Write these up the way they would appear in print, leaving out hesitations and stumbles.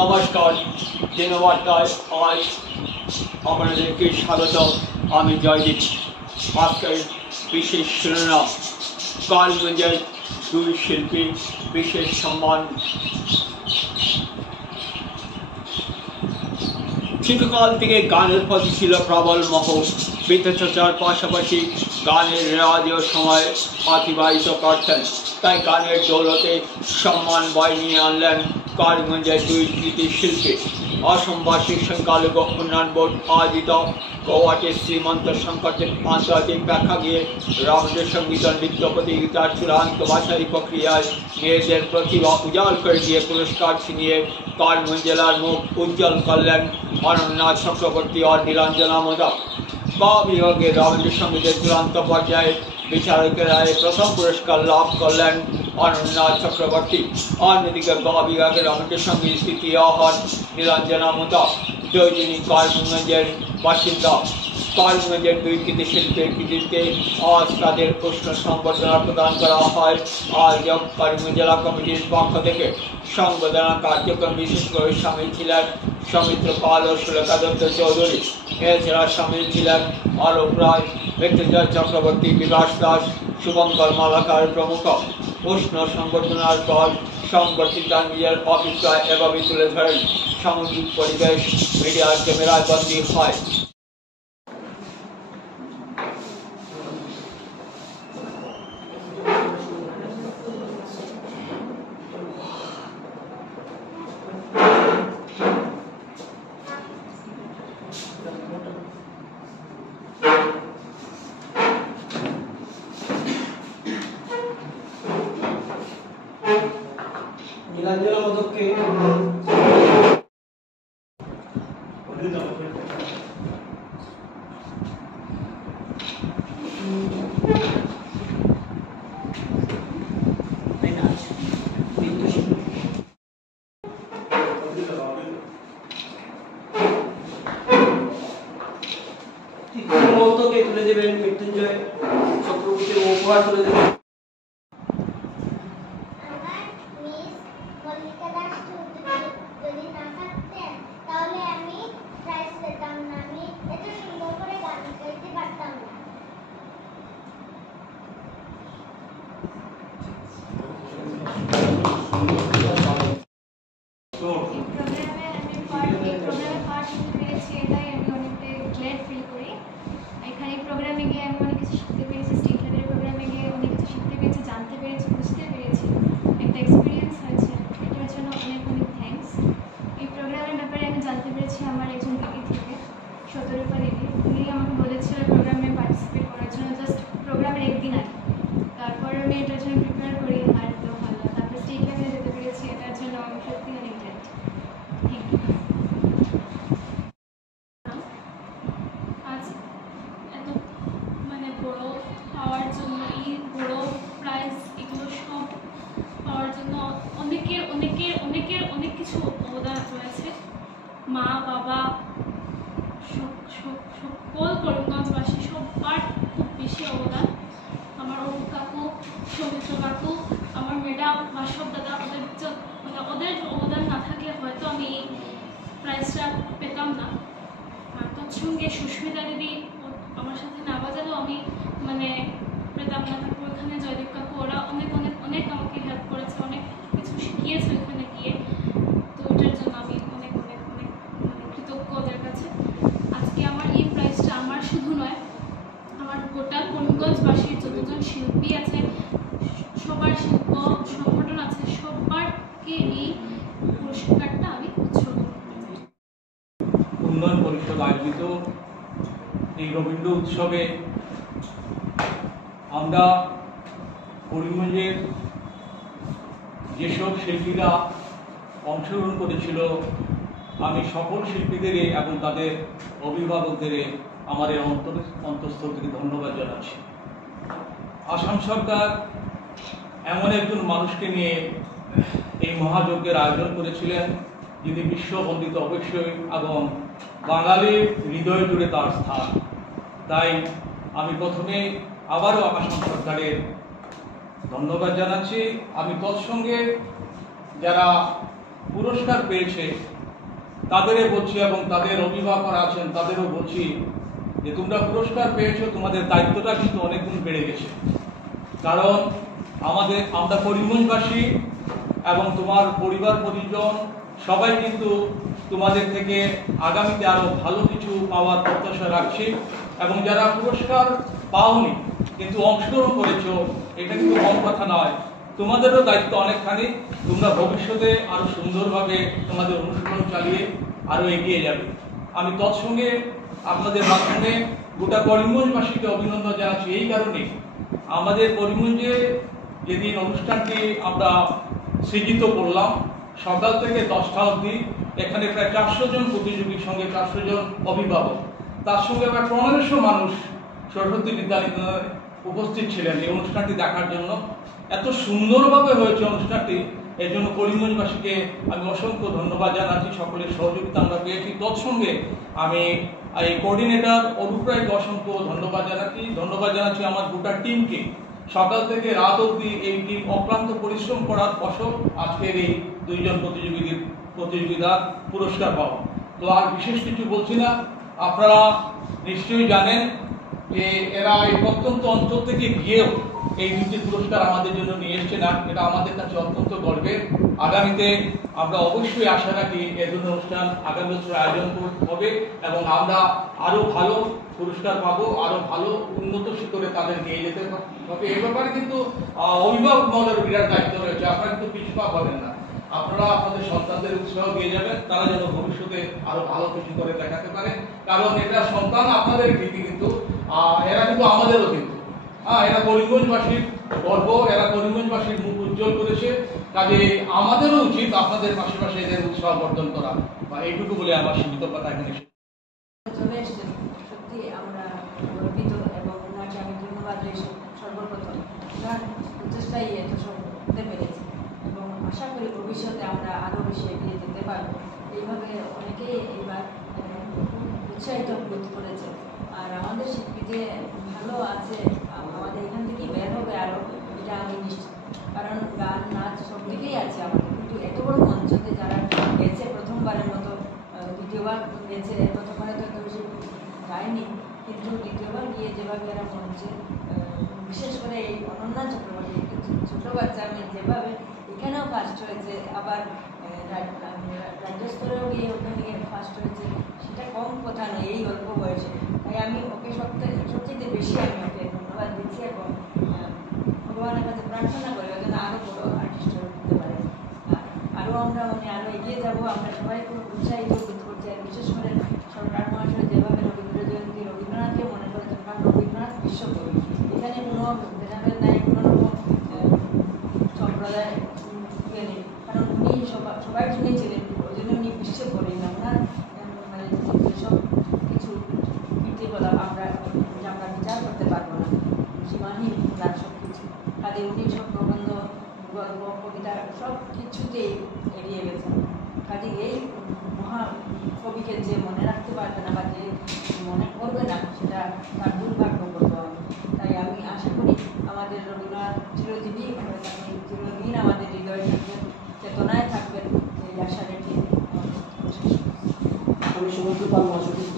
নমস্কার, দিনবার্তায় আজ আপনাদেরকে স্বাগত। আমি জয়দীপ। আজকের বিশেষ শিরোনাম, কালীগঞ্জের দুই শিল্পী বিশেষ সম্মান। শিশুকাল থেকে গানের প্রতি ছিল প্রবল মোহ। বিদ্যাচর্চার পাশাপাশি গানের রেওয়াজেও সময় অতিবাহিত করতেন। তাই গানের দৌলতে সম্মান বয়ে নিয়ে আনলেন কালীগঞ্জের দুই কৃতি শিল্পী। অসমবাসী সংখ্যালঘু উন্নয়ন বোর্ড আয়োজিত গৌহাটির শ্রীমন্ত শঙ্করদেব আন্তর্জাতিক প্রেক্ষাগৃহে রবীন্দ্র সঙ্গীত নৃত্য প্রতিযোগিতার চূড়ান্ত বাছাই প্রক্রিয়ায় মেয়েদের প্রতিভা উজাড় করে দিয়ে পুরস্কার ছিনিয়ে কালীগঞ্জ জেলার মুখ উজ্জ্বল করলেন অনন্যা চক্রবর্তী ও নীলাঞ্জনা মোদক। ক বিভাগে রবীন্দ্র সঙ্গীতের চূড়ান্ত পর্যায়ে বিচারকের রায়ে প্রথম পুরস্কার লাভ করলেন অনন্যা চক্রবর্তী। অন্যদিকে গ বিভাগে রবীন্দ্র সঙ্গীত তৃতীয় হন নীলাঞ্জনা মোদক। দুইজনই কালীগঞ্জের বাসিন্দা। কালীগঞ্জের দুই কৃতি শিল্পীর কৃতিত্বে আজ তাদের উষ্ণ সংবর্ধনা প্রদান করা হয় আয়োজক কালীগঞ্জ জেলা কমিটির পক্ষ থেকে। সংবর্ধনা কার্যক্রম বিশেষ করে সামিল ছিলেন সৌমিত্র পাল ও সুলেখা দত্ত চৌধুরী। এছাড়া সামিল ছিলেন অলোক রায়, মৃত্যুঞ্জয় চক্রবর্তী, বিকাশ দাস, শুভঙ্কর মালাকার প্রমুখ। উষ্ণ সংবর্ধনার পর সংবর্ধিতা নিজের অভিপ্রায় এভাবে তুলে ধরেন, সামাজিক পরিবেশ মিডিয়ার ক্যামেরায় বন্দী হয়। নীলাঞ্জনা মোদককে তুলে দেবেন মৃত্যুঞ্জয় চক্রবর্তী উপহার তুলে দেবেন। মা বাবা সকল করিমগঞ্জবাসী সবার খুব বেশি অবদান। আমার অপু কাকু, সৌমিত্র কাকু, আমার ম্যাডাম, মাসব দাদা, ওদের অবদান না থাকলে হয়তো আমি এই প্রাইজটা পেতাম না। আর তৎসঙ্গে সুস্মিতা দিদি আমার সাথে না বাজালেও আমি পেতাম না। তারপর ওখানে জয়দীপ কাকু, ওরা অনেক অনেক অনেক আমাকে হেল্প করেছে, অনেক কিছু শিখিয়েছে ওখানে গিয়ে। তো ওটার জন্য আমি অনেক অনেক অনেক কৃতজ্ঞ ওদের কাছে। আজকে আমার এই প্রাইজটা আমার শুধু নয়, আমার গোটা করিমগঞ্জবাসীর যতজন শিল্পী আছে, সবার শিল্প সংগঠন আছে, সবারকে এই পুরস্কারটা আমি উৎসর্গ করতে চাই। উন্নয়ন পরিষদ আয়োজিত এই রবীন্দ্র উৎসবে আমরা করিমগঞ্জের যেসব শিল্পীরা অংশগ্রহণ করেছিল, আমি সকল শিল্পীদের এবং তাদের অভিভাবকদের আমার এই অন্তঃস্থল থেকে ধন্যবাদ জানাচ্ছি। আসাম সরকার এমন একজন মানুষকে নিয়ে এই মহাযজ্ঞের আয়োজন করেছিলেন যিনি বিশ্ববন্দিত অবশ্যই, এবং বাঙালির হৃদয় জুড়ে তার স্থান। তাই আমি প্রথমে আবারও আসাম সরকারের ধন্যবাদ জানাচ্ছি। আমি তৎসঙ্গে যারা পুরস্কার পেয়েছে তাদেরও বলছি এবং তাদের অভিভাবকরা আছেন তাদেরও বলছি যে তোমরা পুরস্কার পেয়েছো, তোমাদের দায়িত্বটা কিন্তু অনেক গুণ বেড়ে গেছে। কারণ আমরা করিমগঞ্জবাসী এবং তোমার পরিবার পরিজন সবাই কিন্তু তোমাদের থেকে আগামীতে আরো ভালো কিছু পাওয়ার প্রত্যাশা রাখছি। এবং যারা পুরস্কার পাওনি কিন্তু অংশগ্রহণ করেছো, এটা কিন্তু কম কথা নয়, তোমাদেরও দায়িত্ব অনেকখানি। তোমরা ভবিষ্যতে আরো সুন্দরভাবে তোমাদের অনুশীলন চালিয়ে আরো এগিয়ে যাবে। আমি তৎসঙ্গে আপনাদের মাধ্যমে গোটা করিমগঞ্জবাসীকে অভিনন্দন জানাচ্ছি এই কারণে, আমাদের করিমগঞ্জে যেদিন অনুষ্ঠানটি আমরা সৃজিত করলাম সকাল থেকে 10টা অবধি এখানে প্রায় 400 জন প্রতিযোগীর সঙ্গে 400 জন অভিভাবক, তার সঙ্গে প্রায় 1500 মানুষ সরস্বতী বিদ্যালয়ে উপস্থিত ছিলেন এই অনুষ্ঠানটি দেখার জন্য। এত সুন্দরভাবে হয়েছে অনুষ্ঠানটি, এর জন্য করিমগঞ্জবাসীকে আমি অসংখ্য ধন্যবাদ জানাচ্ছি। সকলের সহযোগিতা আমরা পেয়েছি। তৎসঙ্গে আমি এই কোঅর্ডিনেটর অরূপ রায়কে অসংখ্য ধন্যবাদ জানাচ্ছি আমার গোটা টিমকে। সকাল থেকে রাত অবধি এই টিম অক্লান্ত পরিশ্রম করার ফসল আজকের এই 2 জন প্রতিযোগিতার পুরস্কার পাওয়া। তো আর বিশেষ কিছু বলছি না, আপনারা নিশ্চয়ই জানেন যে এরা এই প্রত্যন্ত অঞ্চল থেকে গিয়েও এই 2টি পুরস্কার আমাদের জন্য নিয়ে এসছেন। এটা আমাদের কাছে অত্যন্ত গর্বের। আগামীতে আমরা অবশ্যই আশা রাখি এই ধরনের অনুষ্ঠান আগামী বছর আয়োজন হবে এবং আমরা আরো ভালো পুরস্কার পাবো, আরো ভালো উন্নত শিখরে তাদের নিয়ে যেতে হবে। এই ব্যাপারে কিন্তু অভিভাবক মহলের বিরাট দায়িত্ব রয়েছে। আপনারা কিন্তু পিছপা হবেন না, আপনারা আপনাদের সন্তানদের উৎসাহ দিয়ে যাবেন, তারা যেন ভবিষ্যতে আরো ভালো কিছু করে দেখাতে পারে। কারণ এটা সন্তান আপনাদের ঠিকই, কিন্তু এরা কিন্তু আমাদেরও কিন্তু এরা করিমগঞ্জবাসীর গর্ব, এরা করিমগঞ্জবাসীর মুখ উজ্জ্বল করেছে। কাজে আমাদেরও উচিত আপনাদের পাশাপাশি এদের উৎসাহ বর্ধন করা। বা এইটুকু বলে আমার সীমিত কথা এখানে চলে এসেছেন। সত্যি আমরা গর্বিত এবং ওনাকে আমি ধন্যবাদ দিই সর্বপ্রথম। ওনার প্রচেষ্টাই এত সব হতে পেরেছে এবং আশা করি ভবিষ্যতে আমরা আরও বেশি এগিয়ে যেতে পারবো। এইভাবে অনেকেই এইবার উৎসাহিত বোধ করেছে। আর আমাদের শিল্পী যে ভালো আছে, আমাদের এখান থেকেই বের হবে আরও, এটা আমি নিশ্চিত। কারণ গান নাচ সব দিকেই আছে আমাদের, কিন্তু এত বড় মঞ্চতে যারা গেছে প্রথমবারের মতো, দ্বিতীয়বার গেছে, প্রথমবারে তো এত বেশি গায়নি, কিন্তু দ্বিতীয়বার গিয়ে যেভাবে এরা মঞ্চে, বিশেষ করে এই অনন্যা চক্রবর্তী একটু ছোটো বাচ্চা মেয়ে যেভাবে এখানেও ফার্স্ট হয়েছে, আবার রাজ্য স্তরেও গিয়ে ওখানে ফার্স্ট হয়েছে, সেটা কম কথা নয় এই অল্প বয়সে। তাই আমি ওকে সবচেয়ে বেশি আমি ওকে ধন্যবাদ দিচ্ছি এবং ভগবানের কাছে প্রার্থনা করি যেন আরও বড় আর্টিস্ট হতে পারে। আরও আমরা আরও এগিয়ে যাবো। আমরা সবাই খুব উৎসাহিত বোধ করছি। আর বিশেষ করে সরকার মহাশয় যেভাবে রবীন্দ্র জয়ন্তী রবীন্দ্রনাথকে মনে করেছেন, কারণ রবীন্দ্রনাথ বিশ্বকবি, এখানে কোনো ভেদাভেদ নাই, কোনো রকম সম্প্রদায় নেই, কারণ উনি সবাই জন্যই ছিলেন, ওই জন্য উনি বিশ্বকবি না। ওনার মানে যেসব কিছু কীর্তিকলাপ আমরা বিচার করতে পারবো না, সীমাহীন ওনার সব কিছু। কাজে উনি সব প্রবন্ধ, গল্প, কবিতা সব কিছুতেই এড়িয়ে গেছেন। কাজে এই মহাকবিকে যে মনে রাখতে পারবে না বা যে মনে করবে না, সেটা তার দুর্ভাগ্য করবো আমি। তাই আমি আশা করি আমাদের রবীন্দ্রনাথ চিরজীবী হয়ে থাকবেন, চিরদিন আমাদের হৃদয়ে থাকবেন, চেতনায় থাকবেন, এই আশা রেখে আমি সমস্ত পাল মহাসচিব।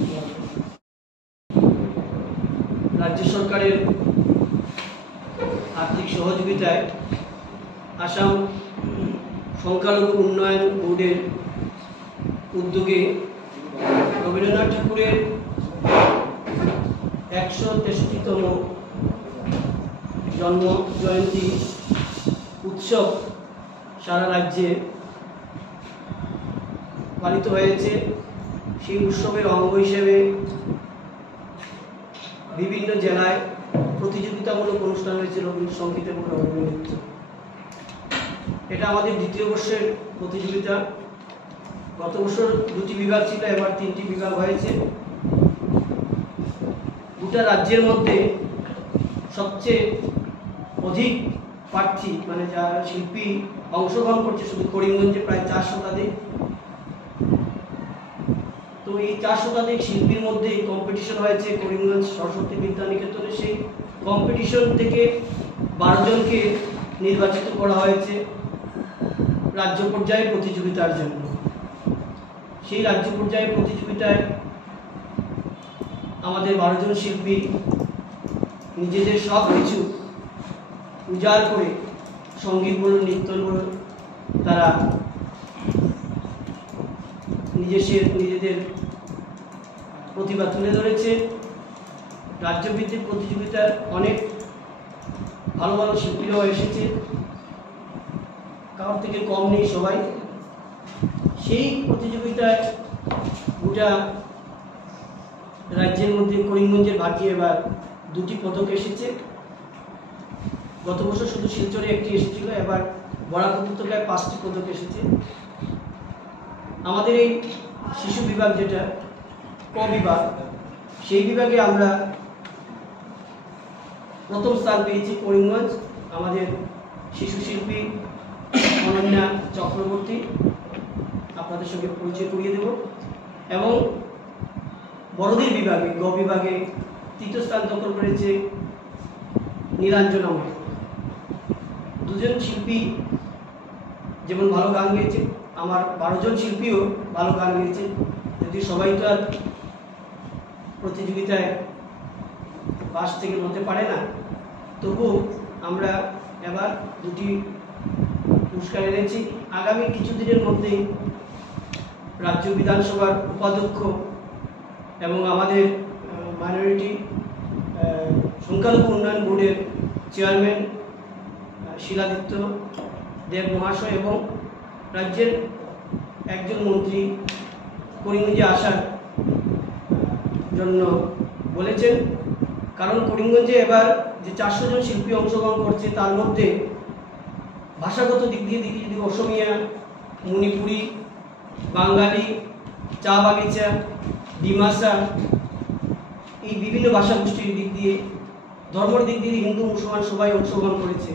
রাজ্য সরকারের আর্থিক সহযোগিতায় আসাম সংখ্যালঘু উন্নয়ন বোর্ডের উদ্যোগে রবীন্দ্রনাথ ঠাকুরের 163তম জন্ম জয়ন্তী উৎসব সারা রাজ্যে পালিত হয়েছে। সেই উৎসবের অঙ্গ হিসেবে বিভিন্ন জেলায় প্রতিযোগিতামূলক অনুষ্ঠান হয়েছে রবীন্দ্রসঙ্গীত এবং রবীন্দ্রনৃত্য। এটা আমাদের 2য় বর্ষের প্রতিযোগিতা। গত বছর 2টি বিভাগ ছিল, এবার 3টি বিভাগ হয়েছে। গোটা রাজ্যের মধ্যে সবচেয়ে অধিক প্রার্থী মানে যারা শিল্পী অংশগ্রহণ করছে শুধু করিমগঞ্জে প্রায় 4 শতাধিক। তো এই 4 শতাধিক শিল্পীর মধ্যে কম্পিটিশন হয়েছে করিমগঞ্জ সরস্বতী বিদ্যানিকেতনে। সেই কম্পিটিশন থেকে 12 জনকে নির্বাচিত করা হয়েছে। রাজ্য পর্যায়ে প্রতিযোগিতার জন্য। সেই রাজ্য পর্যায়ে প্রতিযোগিতায় আমাদের 12 জন শিল্পী নিজেদের সব কিছু উজাড় করে সঙ্গীত বলুন, নৃত্য বলুন, তারা নিজেদের প্রতিভা তুলে ধরেছে। রাজ্যভিত্তিক প্রতিযোগিতার অনেক ভালো ভালো শিল্পীরাও এসেছে, কারোর থেকে কম নেই সবাই। সেই প্রতিযোগিতায় গোটা রাজ্যের মধ্যে করিমগঞ্জের ভাগ্যে এবার 2টি পদক এসেছে। গত বছর শুধু শিলচরে 1টি এসেছিল, এবার বরাক উপত্যকায় 5টি পদক এসেছে। আমাদের এই শিশু বিভাগ, যেটা ক বিভাগ, সেই বিভাগে আমরা প্রথম স্থান পেয়েছি করিমগঞ্জ। আমাদের শিশু শিল্পী অনন্যা চক্রবর্তী, আপনাদের সঙ্গে পরিচয় করিয়ে দেব। এবং বড়দের বিভাগে, গ বিভাগে 3য় স্থান দখল করেছে নীলাঞ্জনা মাই। 2জন শিল্পী যেমন ভালো গান গেয়েছে, আমার 12 জন শিল্পীও ভালো গান গেয়েছে। যদি সবাই তো আর প্রতিযোগিতায় পাশ থেকে বলতে পারে না, তবু আমরা এবার 2টি পুরস্কার এনেছি। আগামী কিছুদিনের মধ্যেই রাজ্য বিধানসভার উপাধ্যক্ষ এবং আমাদের মাইনরিটি সংখ্যালঘু উন্নয়ন বোর্ডের চেয়ারম্যান শিলাদিত্য দেব মহাশয় এবং রাজ্যের একজন মন্ত্রী করিমগঞ্জে আসার জন্য বলেছেন। কারণ করিমগঞ্জে এবার যে 400 জন শিল্পী অংশগ্রহণ করছে, তার মধ্যে ভাষাগত দিক দিয়ে দেখি যদি অসমিয়া, মণিপুরি, বাঙালি, চা বাগিচা, ডিমাসা, এই বিভিন্ন ভাষাগোষ্ঠীর দিক দিয়ে, ধর্মের দিক দিয়ে হিন্দু মুসলমান সবাই অংশগ্রহণ করেছে।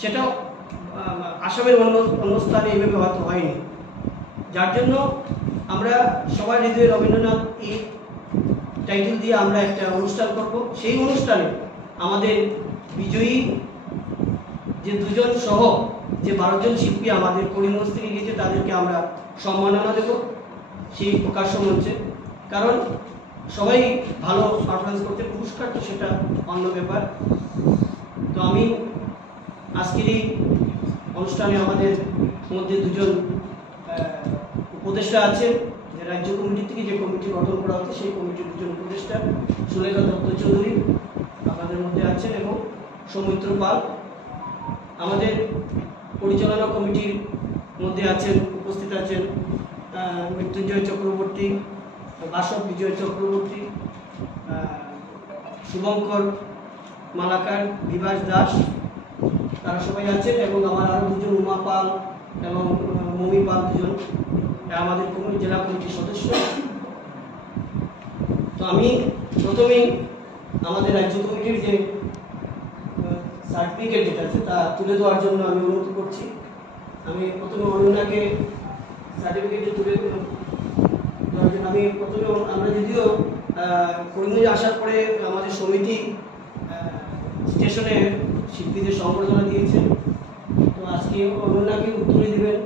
সেটা আসামের অন্য স্থানে এভাবে হয়তো হয়নি। যার জন্য আমরা সবাই হৃদয়ে রবীন্দ্রনাথ এই টাইটেল দিয়ে আমরা একটা অনুষ্ঠান করব। সেই অনুষ্ঠানে আমাদের বিজয়ী যে 2জন সহ যে 12 জন শিল্পী আমাদের করিমগঞ্জ থেকে গিয়েছে, তাদেরকে আমরা সম্মাননা দেব সেই প্রকাশ্য মঞ্চে। কারণ সবাই ভালো পারফরমেন্স করতে, পুরস্কার তো সেটা অন্য ব্যাপার। তো আমি আজকের এই অনুষ্ঠানে আমাদের মধ্যে 2জন উপদেষ্টা আছেন, যে রাজ্য কমিটি থেকে যে কমিটি গঠন করা হচ্ছে, সেই কমিটির 2জন উপদেষ্টা সুলেখা দত্ত চৌধুরী আমাদের মধ্যে আছেন এবং সৌমিত্র পাল। আমাদের পরিচালনা কমিটির মধ্যে আছেন, উপস্থিত আছেন মৃত্যুঞ্জয় চক্রবর্তী, বাসব বিজয় চক্রবর্তী, শুভঙ্কর মালাকার, বিভাস দাস, তারা সবাই আছেন। এবং আমার আরও 2জন, উমা পাল এবং মমি পাল, 2জন আমাদের জেলা কমিটির সদস্য। তো আমি প্রথমেই আমাদের রাজ্য কমিটির যে সার্টিফিকেট যেটা আছে তা তুলে দেওয়ার জন্য আমি অনুরোধ করছি। আমি প্রথমে অনন্যাকে সার্টিফিকেটে তুলে দেওয়ার জন্য আমি প্রথমে, আমরা যদিও করিমগঞ্জে আসার পরে আমাদের সমিতি স্টেশনে শিল্পীদের সম্বর্ধনা দিয়েছে, তো আজকে অনন্যাকে তুলে দেবেন